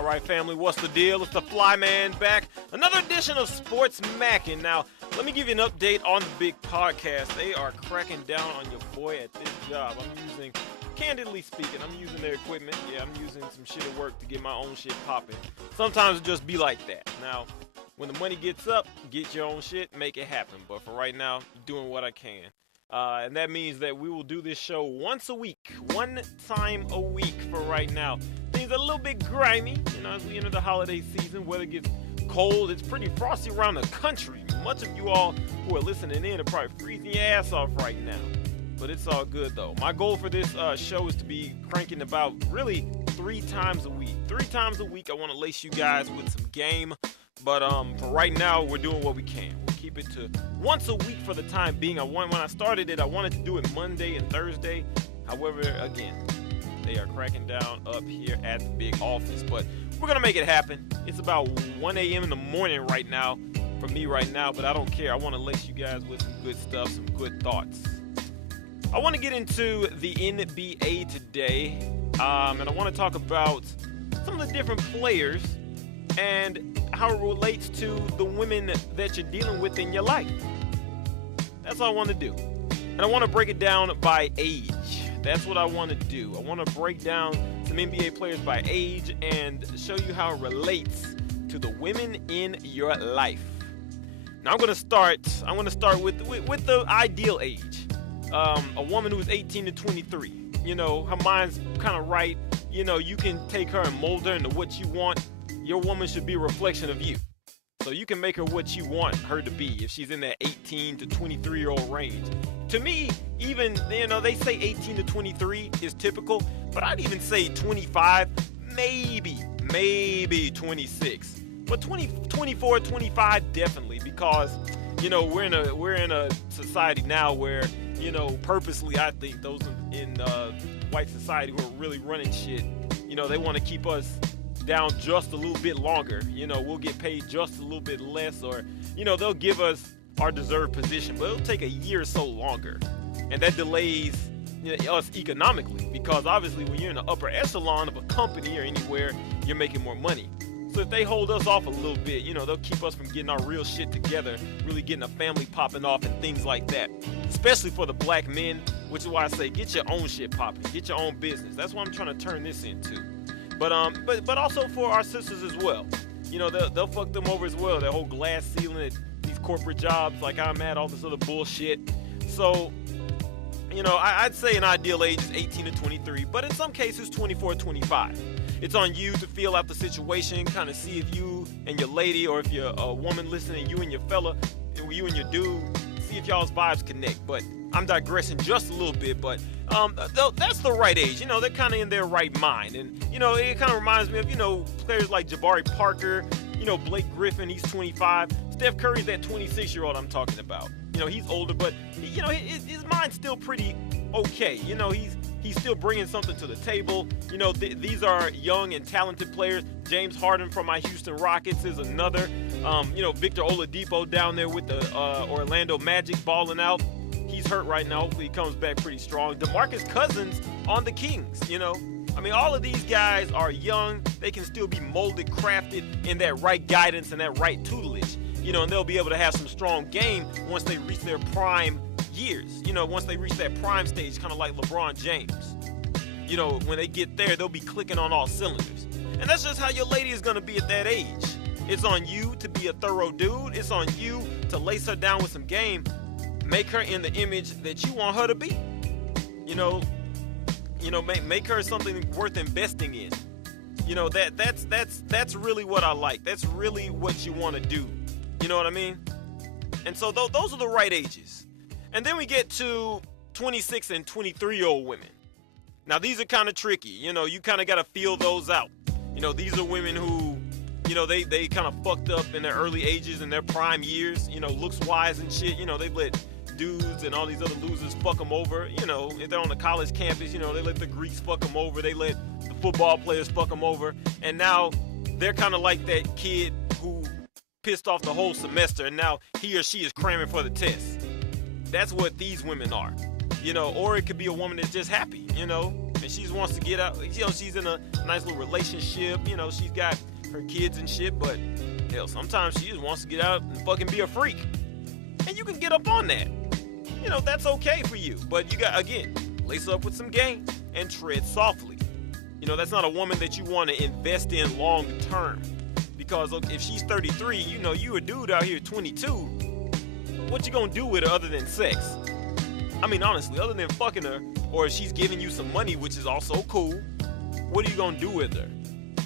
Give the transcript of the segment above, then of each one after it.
All right, family, what's the deal? It's the Fly Man back. Another edition of SportsMackin. Now, let me give you an update on the big podcast. They are cracking down on your boy at this job. Candidly speaking, I'm using their equipment. Yeah, I'm using some shit at work to get my own shit popping. Sometimes it just be like that. Now, when the money gets up, get your own shit, make it happen. But for right now, doing what I can. And that means that we will do this show once a week, one time a week for right now. Things are a little bit grimy, as we enter the holiday season. Weather gets cold. It's pretty frosty around the country. Much of you all who are listening in are probably freezing your ass off right now. But it's all good, though. My goal for this show is to be cranking about really 3 times a week. 3 times a week, I want to lace you guys with some game. But for right now, we're doing what we can. We'll keep it to once a week for the time being. When I started it, I wanted to do it Monday and Thursday. However, again, they are cracking down up here at the big office. But we're going to make it happen. It's about 1 a.m. in the morning right now for me right now. But I don't care. I want to lace you guys with some good stuff, some good thoughts. I want to get into the NBA today. And I want to talk about some of the different players and how it relates to the women that you're dealing with in your life. That's all I want to do. And I want to break it down by age. That's what I want to do. I want to break down some NBA players by age and show you how it relates to the women in your life. Now I'm going to start with the ideal age. A woman who's 18 to 23. Her mind's kind of right. You can take her and mold her into what you want. Your woman should be a reflection of you. So you can make her what you want her to be if she's in that 18 to 23-year-old range. To me, even, they say 18 to 23 is typical, but I'd even say 25, maybe 26. But 24, 25 definitely, because, we're in a society now where, purposely I think those in white society who are really running shit, they want to keep us down just a little bit longer. We'll get paid just a little bit less, or they'll give us our deserved position, but it'll take a year or so longer, and that delays us economically, because obviously when you're in the upper echelon of a company or anywhere, you're making more money. So if they hold us off a little bit, they'll keep us from getting our real shit together, really getting a family popping off and things like that, especially for the black men, which is why I say get your own shit popping, get your own business. That's what I'm trying to turn this into. But also for our sisters as well. They'll fuck them over as well. That whole glass ceiling at these corporate jobs like I'm at, all this other bullshit. So, I'd say an ideal age is 18 to 23, but in some cases 24 to 25. It's on you to feel out the situation, kind of see if you and your lady, or if you're a woman listening, you and your fella, you and your dude, see if y'all's vibes connect. But I'm digressing just a little bit, but that's the right age. They're kind of in their right mind. And, it kind of reminds me of, players like Jabari Parker, Blake Griffin, he's 25. Steph Curry's that 26-year-old I'm talking about. He's older, but, his mind's still pretty okay. He's still bringing something to the table. These are young and talented players. James Harden from my Houston Rockets is another. Victor Oladipo down there with the Orlando Magic balling out. He's hurt right now. Hopefully he comes back pretty strong. DeMarcus Cousins on the Kings, all of these guys are young. They can still be molded, crafted in that right guidance and that right tutelage, and they'll be able to have some strong game once they reach their prime years, once they reach that prime stage, kind of like LeBron James. When they get there, they'll be clicking on all cylinders. And that's just how your lady is going to be at that age. It's on you to be a thorough dude. It's on you to lace her down with some game. Make her in the image that you want her to be. Make her something worth investing in. That's really what I like. That's really what you want to do. You know what I mean? And so those are the right ages. And then we get to 26 and 23-year-old women. Now, these are kind of tricky. You kind of got to feel those out. These are women who, they kind of fucked up in their early ages, in their prime years, looks-wise and shit. They let dudes and all these other losers fuck them over. If they're on the college campus, they let the Greeks fuck them over. They let the football players fuck them over. And now they're kind of like that kid who pissed off the whole semester, and now he or she is cramming for the test. That's what these women are. Or it could be a woman that's just happy, and she just wants to get out. You know, she's in a nice little relationship. You know, she's got her kids and shit, but hell, sometimes she just wants to get out and fucking be a freak. And you can get up on that. You know, that's okay for you. But you got, again, lace up with some game and tread softly. You know, that's not a woman that you want to invest in long term. Because if she's 33, you know, you a dude out here 22, what you gonna do with her other than sex? I mean, honestly, other than fucking her, or if she's giving you some money, which is also cool, what are you gonna do with her?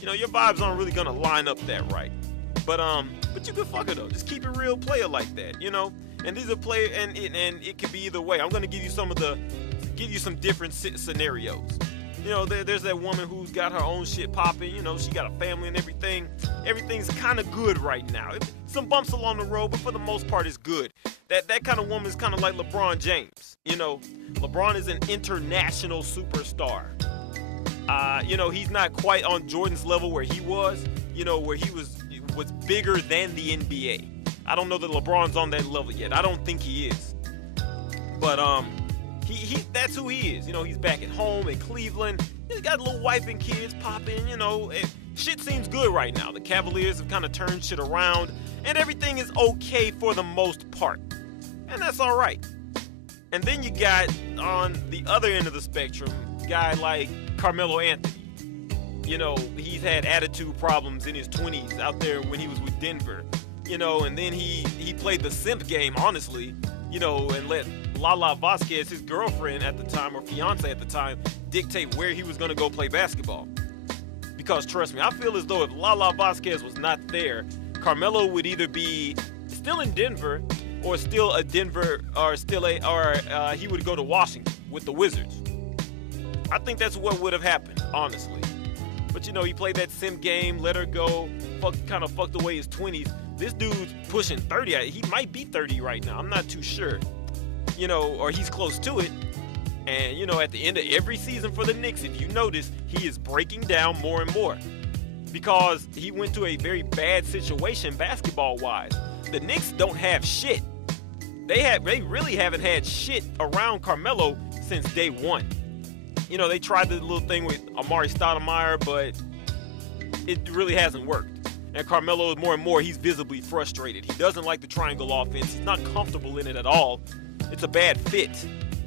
You know, your vibes aren't really gonna line up that right. But you can fuck her though. Just keep it real, player like that, you know. And these are player, and it could be either way. I'm gonna give you some different scenarios. You know, there's that woman who's got her own shit popping. You know, she got a family and everything. Everything's kind of good right now. Some bumps along the road, but for the most part, it's good. That kind of woman is kind of like LeBron James. You know, LeBron is an international superstar. You know, he's not quite on Jordan's level where he was. You know, where he was bigger than the NBA. I don't know that LeBron's on that level yet. I don't think he is. But he that's who he is. You know, he's back at home in Cleveland. He's got a little wife and kids popping, you know. Shit seems good right now. The Cavaliers have kind of turned shit around, and everything is okay for the most part. And that's all right. And then you got, on the other end of the spectrum, a guy like Carmelo Anthony. You know, he's had attitude problems in his 20s out there when he was with Denver. You know, and then he played the simp game, honestly, you know, and let Lala Vasquez, his girlfriend at the time, or fiance at the time, dictate where he was going to go play basketball. Because trust me, I feel as though if Lala Vasquez was not there, Carmelo would either be still in Denver, or still a Denver, or he would go to Washington with the Wizards. I think that's what would have happened, honestly. But you know, he played that simp game, let her go, kind of fucked away his 20s. This dude's pushing 30. He might be 30 right now. I'm not too sure. You know, or he's close to it. And, you know, at the end of every season for the Knicks, if you notice, he is breaking down more and more. Because he went to a very bad situation basketball-wise. The Knicks don't have shit. They really haven't had shit around Carmelo since day one. You know, they tried the little thing with Amari Stoudemire, but it really hasn't worked. And Carmelo, more and more, he's visibly frustrated. He doesn't like the triangle offense. He's not comfortable in it at all. It's a bad fit.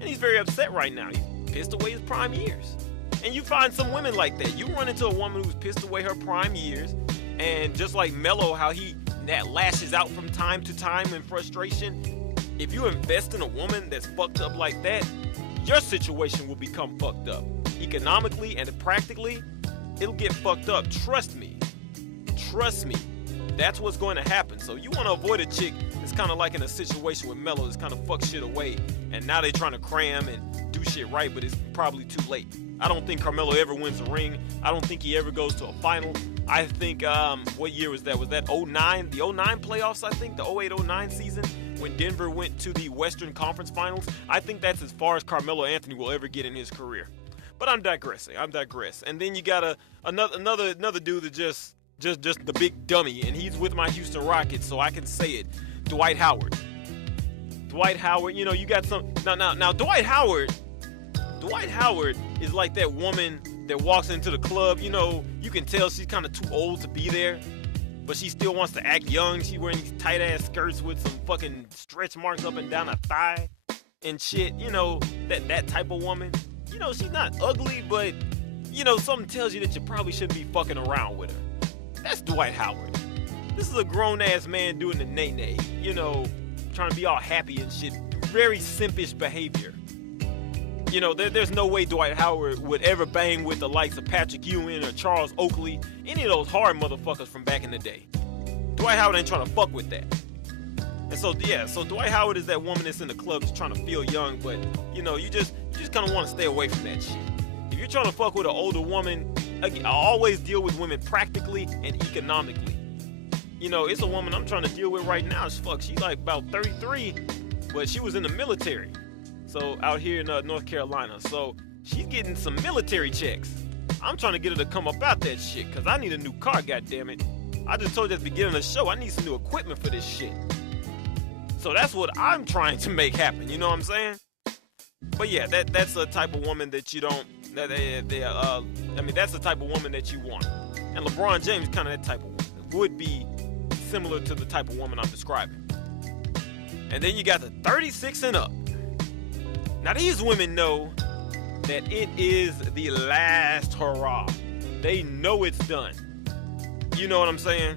And he's very upset right now. He's pissed away his prime years. And you find some women like that. You run into a woman who's pissed away her prime years, and just like Melo, how that lashes out from time to time in frustration. If you invest in a woman that's fucked up like that, your situation will become fucked up. Economically and practically, it'll get fucked up. Trust me. Trust me, that's what's going to happen. So you want to avoid a chick that's kind of like in a situation with Melo that's kind of fuck shit away, and now they're trying to cram and do shit right, but it's probably too late. I don't think Carmelo ever wins a ring. I don't think he ever goes to a final. I think, what year was that? Was that 09? The 09 playoffs, I think? The 08-09 season when Denver went to the Western Conference Finals? I think that's as far as Carmelo Anthony will ever get in his career. But I'm digressing. And then you got another dude that just the big dummy, and he's with my Houston Rockets, so I can say it. Dwight Howard. You know, you got some now Dwight Howard is like that woman that walks into the club. You know, you can tell she's kind of too old to be there, but she still wants to act young. She's wearing these tight ass skirts with some fucking stretch marks up and down her thigh and shit. You know, that type of woman. You know, she's not ugly, but you know, something tells you that you probably shouldn't be fucking around with her. That's Dwight Howard. This is a grown-ass man doing the nay-nay, you know, trying to be all happy and shit. Very simpish behavior. You know, there's no way Dwight Howard would ever bang with the likes of Patrick Ewing or Charles Oakley, any of those hard motherfuckers from back in the day. Dwight Howard ain't trying to fuck with that. And so, yeah, so Dwight Howard is that woman that's in the club just trying to feel young, but, you know, you just kind of want to stay away from that shit. If you're trying to fuck with an older woman, I always deal with women practically and economically. You know, it's a woman I'm trying to deal with right now. She's like about 33, but she was in the military. So out here in North Carolina. So she's getting some military checks. I'm trying to get her to come up out that shit because I need a new car, goddammit. I just told you at the beginning of the show, I need some new equipment for this shit. So that's what I'm trying to make happen, you know what I'm saying? But yeah, that's a type of woman that you don't I mean, that's the type of woman that you want. And LeBron James kind of that type of woman. Would be similar to the type of woman I'm describing. And then you got the 36 and up. Now these women know that it is the last hurrah. They know it's done. You know what I'm saying?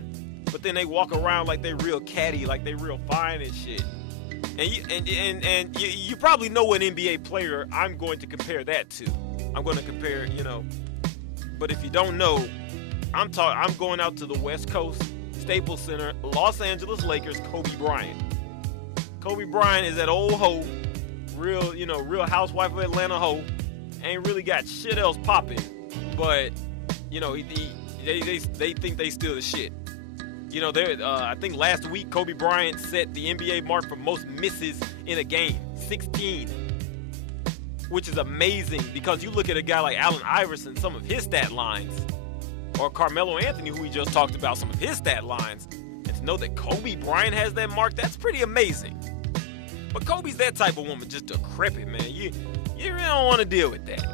But then they walk around like they real catty, like they real fine and shit. And you probably know what NBA player I'm going to compare that to. I'm going to compare, But if you don't know, I'm going out to the West Coast, Staples Center, Los Angeles Lakers, Kobe Bryant. Kobe Bryant is that old hoe, real housewife of Atlanta hoe. Ain't really got shit else popping, but they think they still the shit. I think last week Kobe Bryant set the NBA mark for most misses in a game, 16, which is amazing because you look at a guy like Allen Iverson, some of his stat lines, or Carmelo Anthony, who we just talked about, some of his stat lines, and to know that Kobe Bryant has that mark, that's pretty amazing. But Kobe's that type of woman, just decrepit, man. You really don't want to deal with that.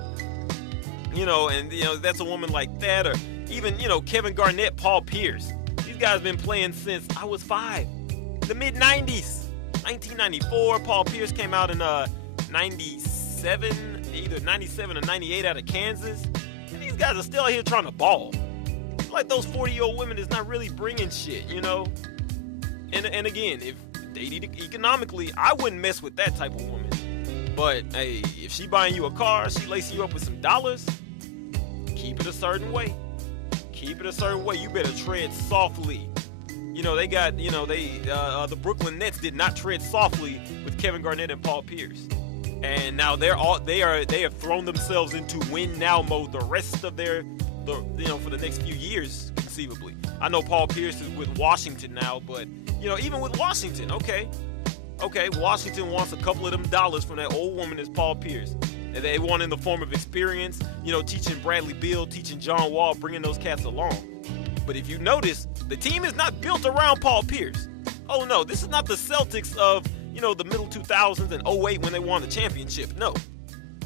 That's a woman like that, or even, Kevin Garnett, Paul Pierce. These guys been playing since I was 5, the mid-90s. 1994, Paul Pierce came out in 97, either 97 or 98 out of Kansas. And these guys are still here trying to ball. Like those 40-year-old women is not really bringing shit, And again, if dated economically, I wouldn't mess with that type of woman. But hey, if she buying you a car, she lacing you up with some dollars, keep it a certain way. Keep it a certain way. You better tread softly. They got, the Brooklyn Nets did not tread softly with Kevin Garnett and Paul Pierce. And now they have thrown themselves into win now mode the rest of for the next few years, conceivably. I know Paul Pierce is with Washington now, but, even with Washington, okay, Washington wants a couple of them dollars from that old woman that's Paul Pierce. And they want in the form of experience, teaching Bradley Beal, teaching John Wall, bringing those cats along. But if you notice, the team is not built around Paul Pierce. Oh, no, this is not the Celtics of, the middle 2000s and 08 when they won the championship. No,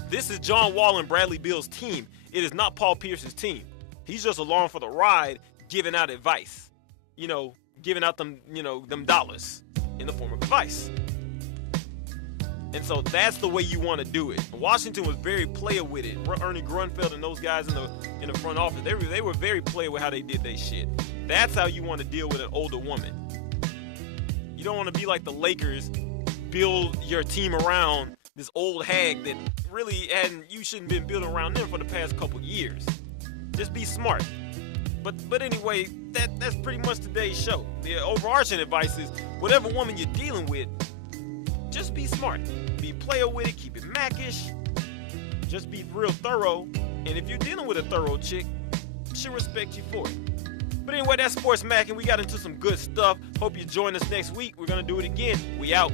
this is John Wall and Bradley Beal's team. It is not Paul Pierce's team. He's just along for the ride, giving out advice, giving out them, them dollars in the form of advice. And so that's the way you want to do it. Washington was very player with it. Ernie Grunfeld and those guys in the front office, they were very player with how they did their shit. That's how you want to deal with an older woman. You don't want to be like the Lakers, build your team around this old hag that really you shouldn't been building around them for the past couple years. Just be smart. But anyway, that's pretty much today's show. The overarching advice is whatever woman you're dealing with, just be smart. Be player with it, keep it Mac-ish. Just be real thorough. And if you're dealing with a thorough chick, she'll respect you for it. But anyway, that's SportsMackin. We got into some good stuff. Hope you join us next week. We're going to do it again. We out.